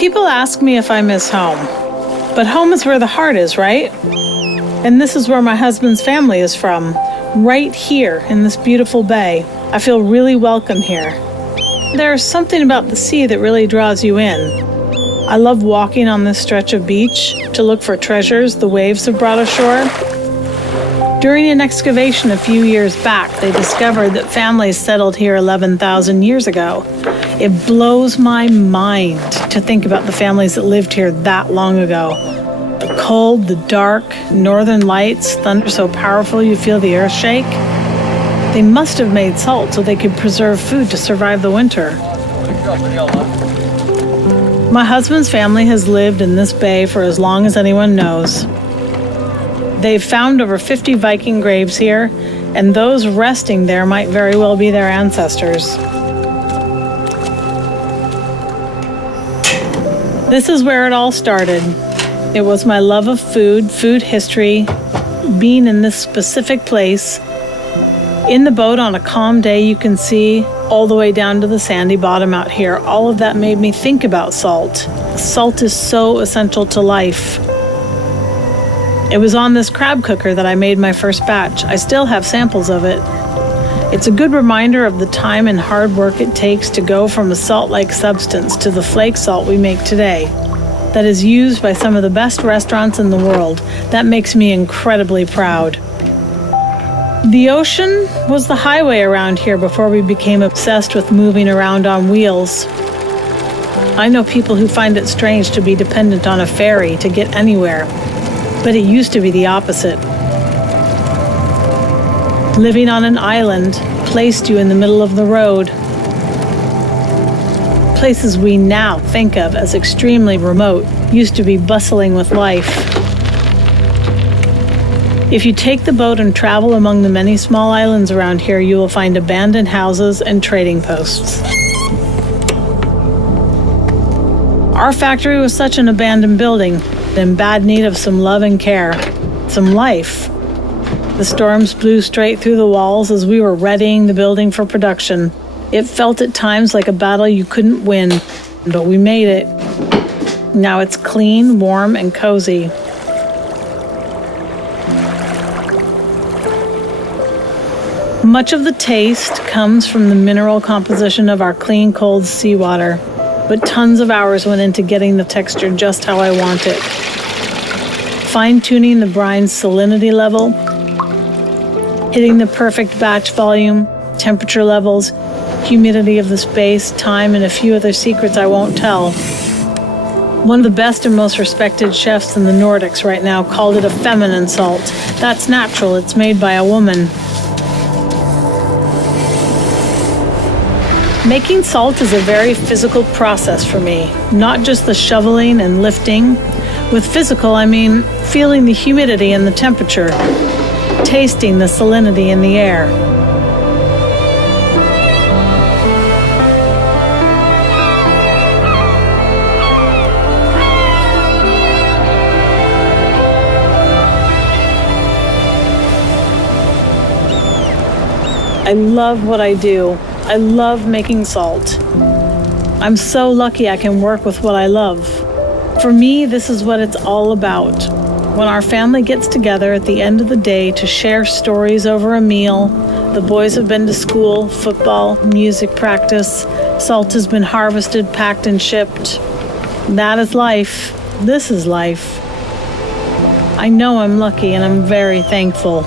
People ask me if I miss home, but home is where the heart is, right? And this is where my husband's family is from, right here in this beautiful bay. I feel really welcome here. There's something about the sea that really draws you in. I love walking on this stretch of beach to look for treasures the waves have brought ashore. During an excavation a few years back, they discovered that families settled here 11,000 years ago. It blows my mind to think about the families that lived here that long ago. The cold, the dark, northern lights, thunder so powerful you feel the earth shake. They must have made salt so they could preserve food to survive the winter. My husband's family has lived in this bay for as long as anyone knows. They've found over 50 Viking graves here, and those resting there might very well be their ancestors. This is where it all started. It was my love of food, food history, being in this specific place. In the boat on a calm day, you can see all the way down to the sandy bottom out here. All of that made me think about salt. Salt is so essential to life. It was on this crab cooker that I made my first batch. I still have samples of it. It's a good reminder of the time and hard work it takes to go from a salt-like substance to the flake salt we make today, that is used by some of the best restaurants in the world. That makes me incredibly proud. The ocean was the highway around here before we became obsessed with moving around on wheels. I know people who find it strange to be dependent on a ferry to get anywhere, but it used to be the opposite. Living on an island placed you in the middle of the road. Places we now think of as extremely remote used to be bustling with life. If you take the boat and travel among the many small islands around here, you will find abandoned houses and trading posts. Our factory was such an abandoned building, in bad need of some love and care, some life. The storms blew straight through the walls as we were readying the building for production. It felt at times like a battle you couldn't win, but we made it. Now it's clean, warm, and cozy. Much of the taste comes from the mineral composition of our clean, cold seawater, but tons of hours went into getting the texture just how I want it. Fine-tuning the brine's salinity level, hitting the perfect batch volume, temperature levels, humidity of the space, time, and a few other secrets I won't tell. One of the best and most respected chefs in the Nordics right now called it a feminine salt. That's natural, it's made by a woman. Making salt is a very physical process for me, not just the shoveling and lifting. With physical, I mean feeling the humidity and the temperature, tasting the salinity in the air. I love what I do. I love making salt. I'm so lucky I can work with what I love. For me, this is what it's all about. When our family gets together at the end of the day to share stories over a meal, the boys have been to school, football, music practice, salt has been harvested, packed, and shipped. That is life. This is life. I know I'm lucky and I'm very thankful.